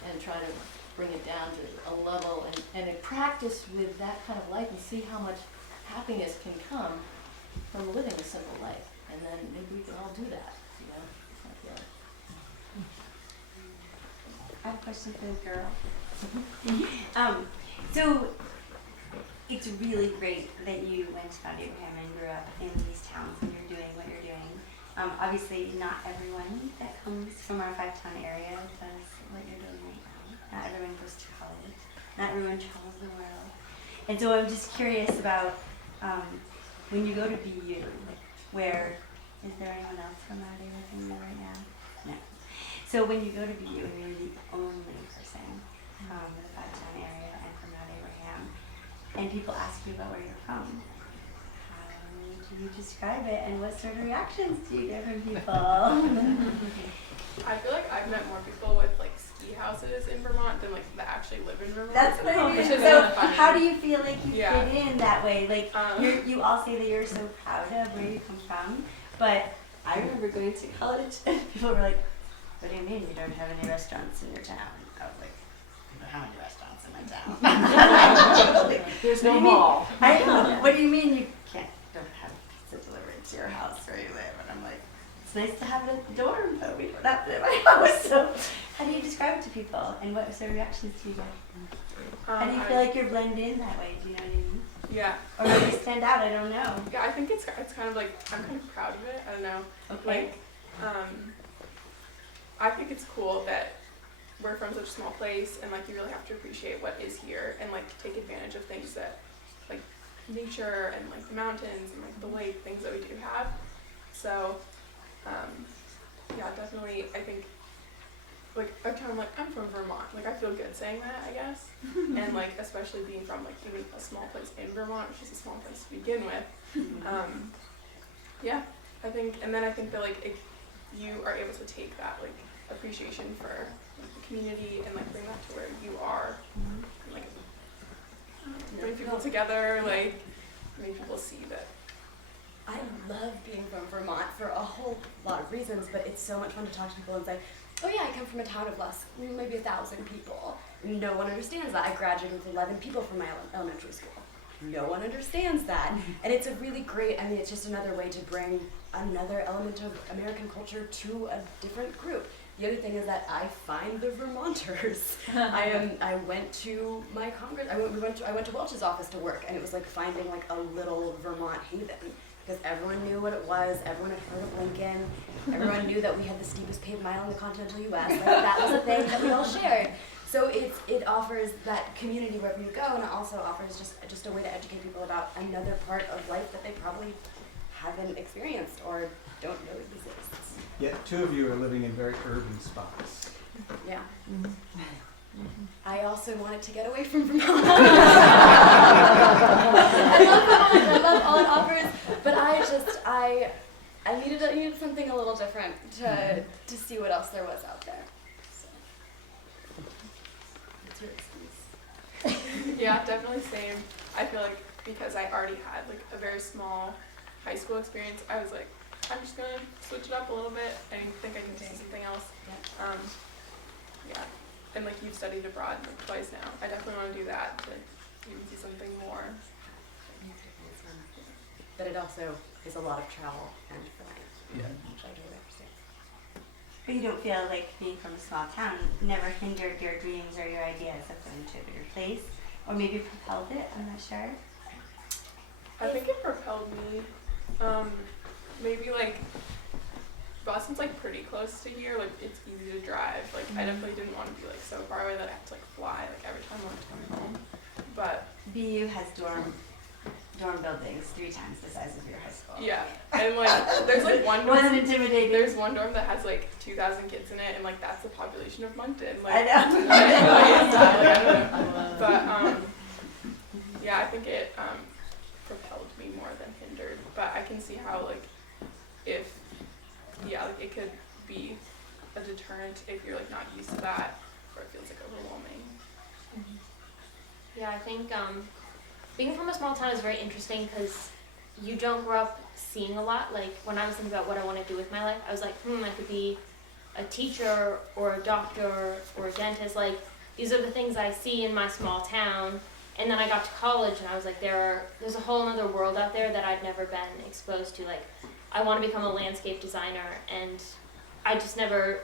And try to bring it down to a level and practice with that kind of life and see how much happiness can come from living a simple life. And then maybe we can all do that, I have a question for the girl. So it's really great that you went to Mount Abraham and grew up in these towns and you're doing what you're doing. Obviously, not everyone that comes from our 5-town area does what you're doing right now. Not everyone goes to college. Not everyone travels the world. And so I'm just curious about when you go to BU, where, is there anyone else from Mount Abraham right now? No. So when you go to BU and you're the only person from the 5-town area and from Mount Abraham, and people ask you about where you're from, how do you describe it and what sort of reactions do you get from people? I feel like I've met more people with like ski houses in Vermont than like that actually live in Vermont. That's what I mean. Which is So really funny. how do you feel like you Yeah. fit in that way? Like you all say that you're so proud of where you come from, but I remember going to college and people were like, "What do you mean you don't have any restaurants in your town?" I was like, "I don't have any restaurants in my town." There's What do no you mean? mall. I know. What do you mean you don't have pizza delivered to your house where you live? And I'm like, it's nice to have a dorm, but we don't have it at my house. So how do you describe it to people? And what sort of reactions do you get? How do you feel like you're blend in that way? Do you know what I mean? Yeah. Or maybe stand out, I don't know. Yeah, I think it's kind of like, I'm kind of proud of it. I don't know. Okay. Like, I think it's cool that we're from such a small place and like you really have to appreciate what is here and like take advantage of things that like nature and like the mountains and like the lake, things that we do have. So yeah, definitely I think like every time I'm like, I'm from Vermont, like I feel good saying that, I guess. And like especially being from like even a small place in Vermont, which is a small place to begin with. Yeah, I think, and then I think that like if you are able to take that like appreciation for like, the community and like bring that to where you are, and, like bring people together, like make people see that. I love being from Vermont for a whole lot of reasons, but it's so much fun to talk to people and say, oh yeah, I come from a town of less, maybe 1,000 people. No one understands that. I graduated with 11 people from my elementary school. No one understands that. And it's a really great, I mean, it's just another way to bring another element of American culture to a different group. The other thing is that I find the Vermonters. I went to my Congress, I went to Welch's office to work, and it was like finding like a little Vermont haven. Because everyone knew what it was, everyone had heard of Lincoln, everyone knew that we had the steepest paved mile in the continental US. Like, that was a thing that we all shared. So it offers that community wherever you go, and it also offers just a way to educate people about another part of life that they probably haven't experienced or don't know exists. Yet 2 of you are living in very urban spots. Yeah. I also wanted to get away from Vermont. I love Vermont, I love all it offers, but I needed something a little different to see what else there was out there. So. What's your excuse? Yeah, definitely same. I feel like because I already had like a very small high school experience, I was like, I'm just gonna switch it up a little bit. I think I can do something else. Yeah. And like you've studied abroad like twice now. I definitely want to do that to even see something more. But it also is a lot of travel and flying. Yeah. Which I really understand. But you don't feel like being from a small town never hindered your dreams or your ideas of going to a bigger place? Or maybe propelled it, I'm not sure. I think it propelled me. Maybe like Boston's like pretty close to here, like it's easy to drive. Like I definitely didn't want to be like so far away that I have to like fly like every time I want to come home. But BU has dorm buildings 3 times the size of your high school. yeah, and like there's like one dorm. Wasn't intimidating. There's one dorm that has like 2,000 kids in it, and like that's the population of Moncton. Like, I know. But yeah, I think it propelled me more than hindered. but I can see how like if like it could be a deterrent if you're like not used to that, or it feels like overwhelming. Yeah, I think being from a small town is very interesting because you don't grow up seeing a lot. Like when I was thinking about what I want to do with my life, I was like, I could be a teacher or a doctor or a dentist. Like these are the things I see in my small town. And then I got to college and I was like, there's a whole other world out there that I'd never been exposed to. Like I want to become a landscape designer, and I just never,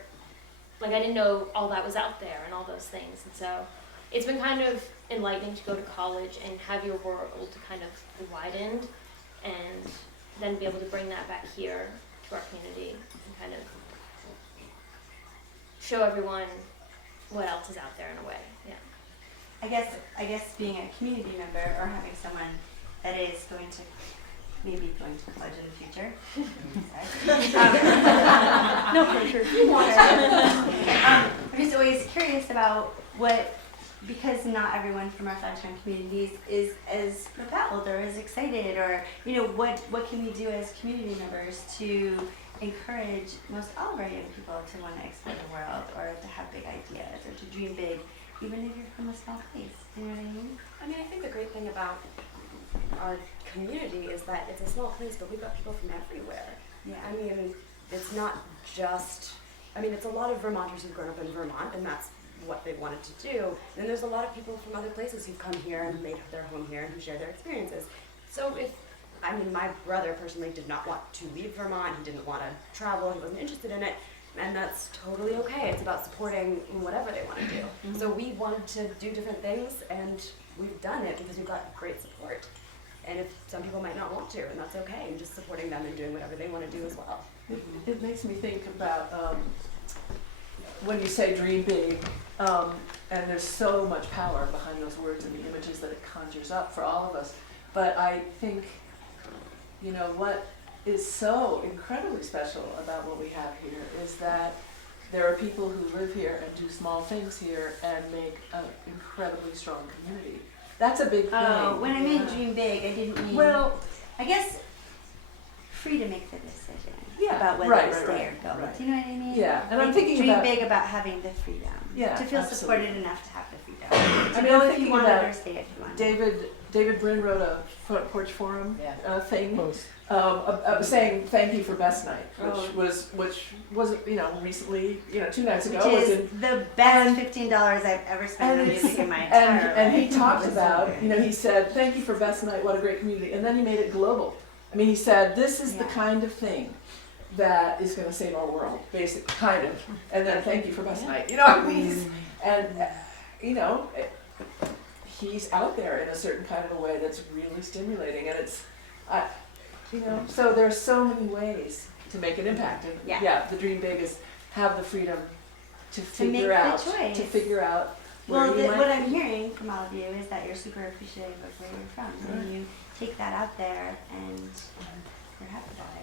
like I didn't know all that was out there and all those things. And so it's been kind of enlightening to go to college and have your world kind of widened, and then be able to bring that back here to our community and kind of show everyone what else is out there in a way. Yeah. I guess being a community member or having someone that is maybe going to college in the future. No pressure. I'm just always curious about because not everyone from our downtown communities is as propelled or as excited, or what can we do as community members to encourage most all of our young people to want to explore the world, or to have big ideas, or to dream big, even if you're from a small place. You know what I mean? I mean, I think the great thing about our community is that it's a small place, but we've got people from everywhere. Yeah. I mean, it's not just, it's a lot of Vermonters who've grown up in Vermont, and that's what they wanted to do. And then there's a lot of people from other places who've come here and made their home here and who share their experiences. So my brother personally did not want to leave Vermont. He didn't want to travel. He wasn't interested in it. And that's totally okay. It's about supporting whatever they want to do. Mm-hmm. So we wanted to do different things, and we've done it because we've got great support. And if some people might not want to, and that's okay, and just supporting them and doing whatever they want to do as well. It makes me think about when you say dream big, and there's so much power behind those words and the images that it conjures up for all of us. But I think, what is so incredibly special about what we have here is that there are people who live here and do small things here and make an incredibly strong community. That's a big thing. Oh, when I made dream big, I didn't mean, I guess, free to make the decision about whether to stay or go. Right. Do you know what I mean? Yeah, and I'm Like, thinking dream about big about having the freedom. Yeah, to feel absolutely. supported enough to have the freedom. To I'm go if thinking you want about or stay if you want. David Brin wrote a Front Porch Forum thing, Post. saying thank you for Best Night, which was recently 2 nights ago. Which is the best $15 I've ever spent on music in my entire life. And he talked about, he said, thank you for Best Night, what a great community. And then he made it global. I mean, he said, this is the kind of thing that is going to save our world, basically, kind of. And then thank you for Best Night. You know what I mean? And, he's out there in a certain kind of a way that's really stimulating. And it's, so there's so many ways to make an impact. And the dream big is have the freedom to figure out, what I'm hearing from all of you is that you're super appreciative of where you're from, and you take that out there and you're happy about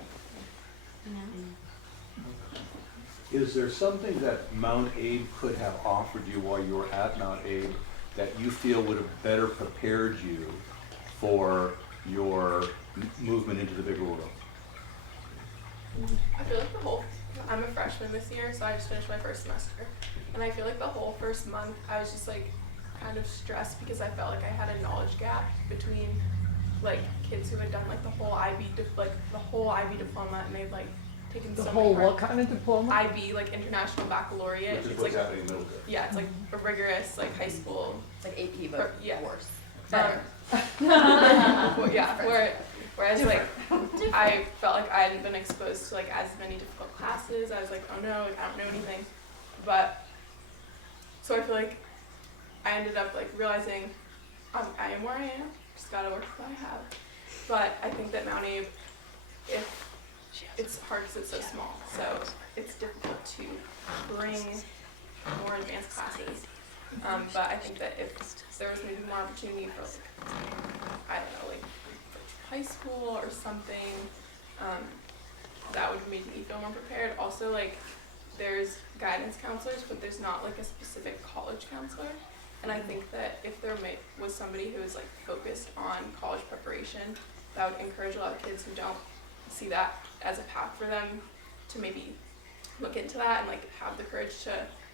it. Is there something that Mount Abe could have offered you while you were at Mount Abe that you feel would have better prepared you for your movement into the bigger world? I feel like I'm a freshman this year, so I just finished my first semester. And I feel like the whole first month I was just like kind of stressed because I felt like I had a knowledge gap between like kids who had done like the whole IB diploma, and they'd like taken The so whole many what kind of diploma? IB, like International Baccalaureate. Which is It's what's like happening in middle school. yeah, it's like a rigorous like high school. It's like AP, but worse. Whereas like I felt like I hadn't been exposed to like as many difficult classes. I was like, oh no, I don't know anything. But so I feel like I ended up like realizing I am where I am. Just gotta work with what I have. But I think that Mount Abe, it's hard because it's so small, so it's difficult to bring more advanced classes. But I think that if there was maybe more opportunity for, I don't know, like high school or something, that would make me feel more prepared. Also, like, there's guidance counselors, but there's not like a specific college counselor. And I think that if there was somebody who was like focused on college preparation that would encourage a lot of kids who don't see that as a path for them to maybe look into that and like have the courage to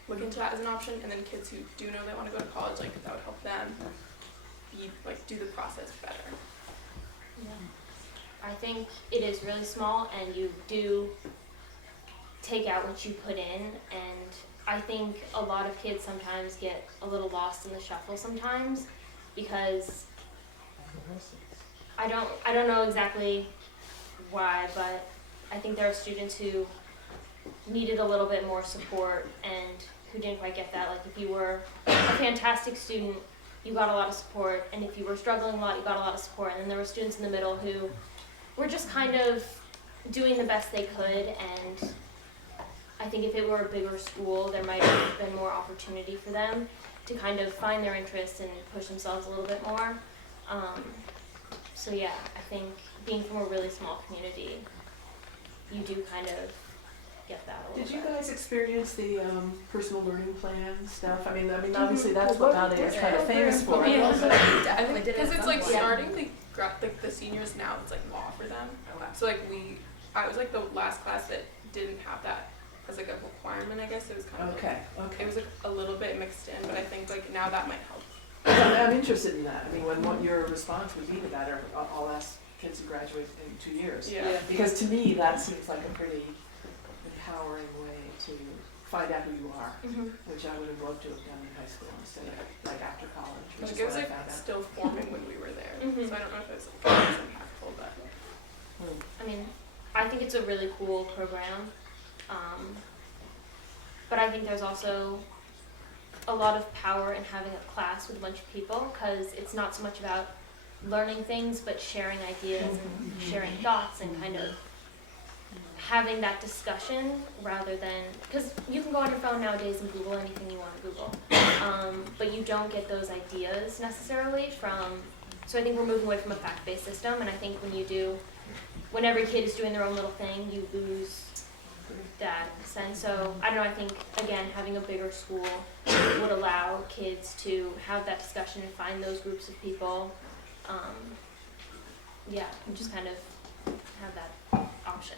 look into that as an option. And then kids who do know they want to go to college, like that would help them be like do the process better. Yeah. I think it is really small, and you do take out what you put in, and I think a lot of kids sometimes get a little lost in the shuffle sometimes because I don't know exactly why, but I think there are students who needed a little bit more support and who didn't quite get that. Like if you were a fantastic student, you got a lot of support, and if you were struggling a lot, you got a lot of support. And then there were students in the middle who were just kind of doing the best they could, and I think if it were a bigger school, there might have been more opportunity for them to kind of find their interests and push themselves a little bit more. So yeah, I think being from a really small community, you do kind of get that a little Did you bit. guys experience the personal learning plan stuff? I mean, obviously that's what Mount Aid is kind of famous for. We also definitely did it because at it's some like point. starting the seniors now. It's like law for them. So like I was like the last class that didn't have that as like a requirement. I guess it was kind of Okay. It was like a little bit mixed in, but I think like now that might help. I'm interested in that. I mean, what your response would be to that, or I'll ask kids who graduate in 2 years. Yeah. Because to me, that seems like a pretty empowering way to find out who you are, which I would have loved to have done in high school instead of like after college, which Like is it was what I like found out. still forming when we were there, so I don't know if it was like as impactful, but. I mean, I think it's a really cool program, but I think there's also a lot of power in having a class with a bunch of people, because it's not so much about learning things, but sharing ideas and sharing thoughts and kind of having that discussion rather than, because you can go on your phone nowadays and Google anything you want to Google, but you don't get those ideas necessarily from, so I think we're moving away from a fact-based system, and I think when every kid is doing their own little thing, you lose that sense. So I don't know, I think again having a bigger school would allow kids to have that discussion and find those groups of people, and just kind of have that option.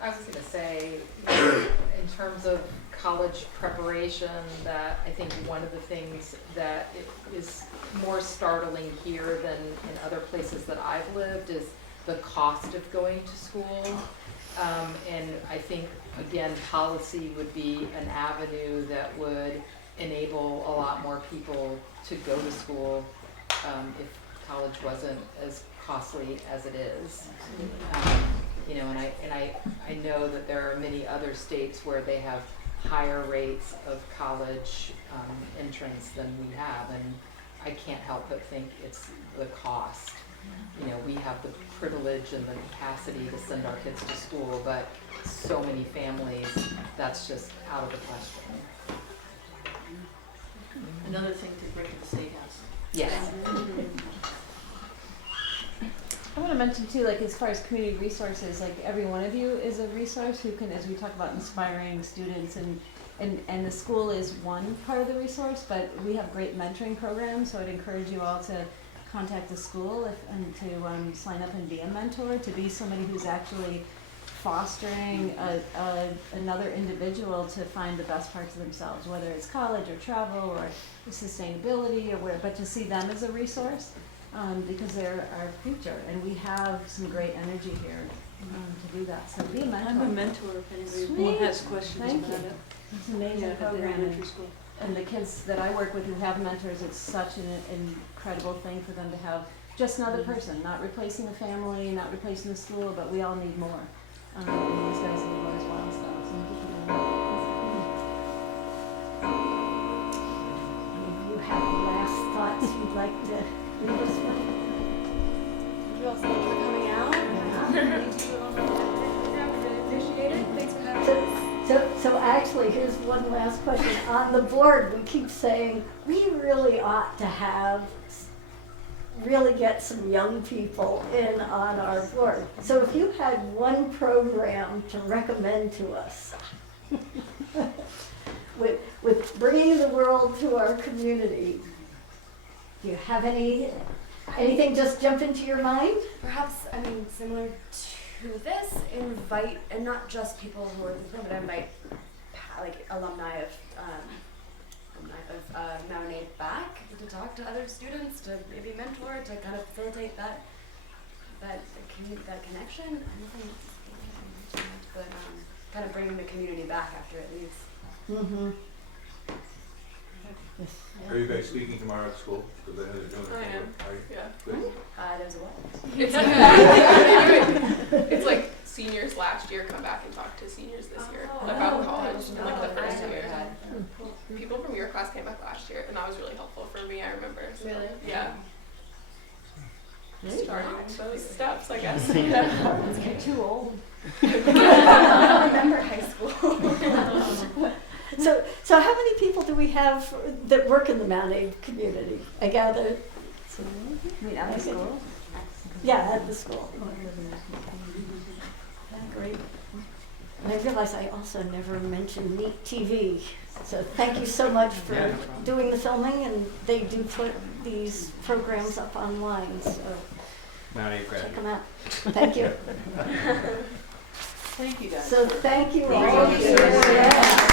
I was gonna say, in terms of college preparation, that I think one of the things that is more startling here than in other places that I've lived is the cost of going to school. And I think, again, policy would be an avenue that would enable a lot more people to go to school if college wasn't as costly as it is. You know, and I know that there are many other states where they have higher rates of college entrance than we have, and I can't help but think it's the cost. You know, we have the privilege and the capacity to send our kids to school, but so many families, that's just out of the question. Another thing to bring to the State House. Yes. I want to mention too, like as far as community resources, like every one of you is a resource who can, as we talk about inspiring students, and the school is one part of the resource, but we have great mentoring programs, so I'd encourage you all to contact the school and to sign up and be a mentor, to be somebody who's actually fostering another individual to find the best parts of themselves, whether it's college or travel or sustainability or where, but to see them as a resource. Because they're our future, and we have some great energy here to do that. So be a mentor. I'm a mentor if anybody Sweet. has questions Thank about you. it. It's an amazing Yeah, at the program. elementary school. And the kids that I work with who have mentors, it's such an incredible thing for them to have just another person, not replacing the family, not replacing the school, but we all need more. And these guys need more as well. So thank you for doing that. You have last thoughts you'd like to leave us with? Thank you all so much for coming out. Thank you all for the program. We really appreciate it. Thanks for having us. So actually, here's one last question. On the board, we keep saying we really ought to really get some young people in on our board. So if you had one program to recommend to us, with bringing the world to our community. Do you have anything just jump into your mind? Perhaps, I mean, similar to this, invite, and not just people who are the but invite like alumni of Mount Aid back to talk to other students, to maybe mentor, to kind of facilitate that connection. I don't think, but kind of bringing the community back after it leaves. Mm-hmm. Are you guys speaking tomorrow at school? Because I know they're doing it. I am. Are you? Yeah. Good. There's a what? It's like seniors last year come back and talk to seniors this year about college and like the first year. People from your class came back last year, and that was really helpful for me. I remember. So, Really? Yeah. Starting those steps, I guess. You're too old. I don't remember high school. So how many people do we have that work in the Mount Aid community? I gather. I mean, at the school? Yeah, at the school. Great. And I realize I also never mentioned Neat TV. So thank you so much for doing the filming, and they do put these programs up online, so check them out. Thank you. Thank you, guys. So thank you all. Thank you. Yeah.